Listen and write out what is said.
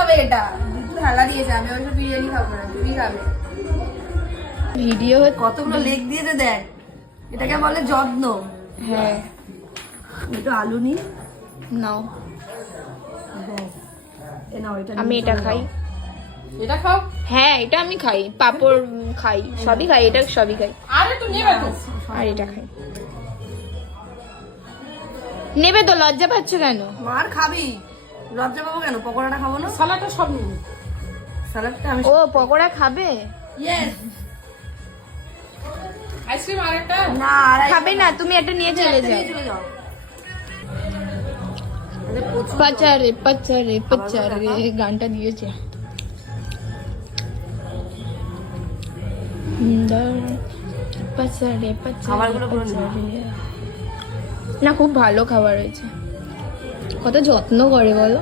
হবে এটা। থালা দিয়েছে, আমি ওইসব বিরিয়ানি খাবো না, তুমি খাবে। ভিডিও কতগুলো লেগ দিয়েছে দেখ, এটাকে বলে যত্ন। হ্যাঁ একটু আলু নি নাও, এটা আমি এটা খাই। এটা খাও। হ্যাঁ এটা আমি খাই, পাপড় খাই, সবই খাই, এটা সবই খাই। আর একটু নেবে তো। আর এটা খাই। নেবে তো, লজ্জা পাচ্ছ কেন? মার খাবি, লজ্জা পাবো কেন? পকোড়াটা খাবো না? সালাডটা সব নিবি। সালাডটা আমি ও পকোড়া খাবে? ইয়েস। আইসক্রিম আরেকটা না, খাবে না, তুমি এটা নিয়ে চলে যাও। যাও। পাচারে পাচারে পাচারে গানটা দিয়েছে। পাচারে খাবারগুলো পুরো পাচারে। না খুব ভালো খাবার হয়েছে। কত যত্ন করে বলো।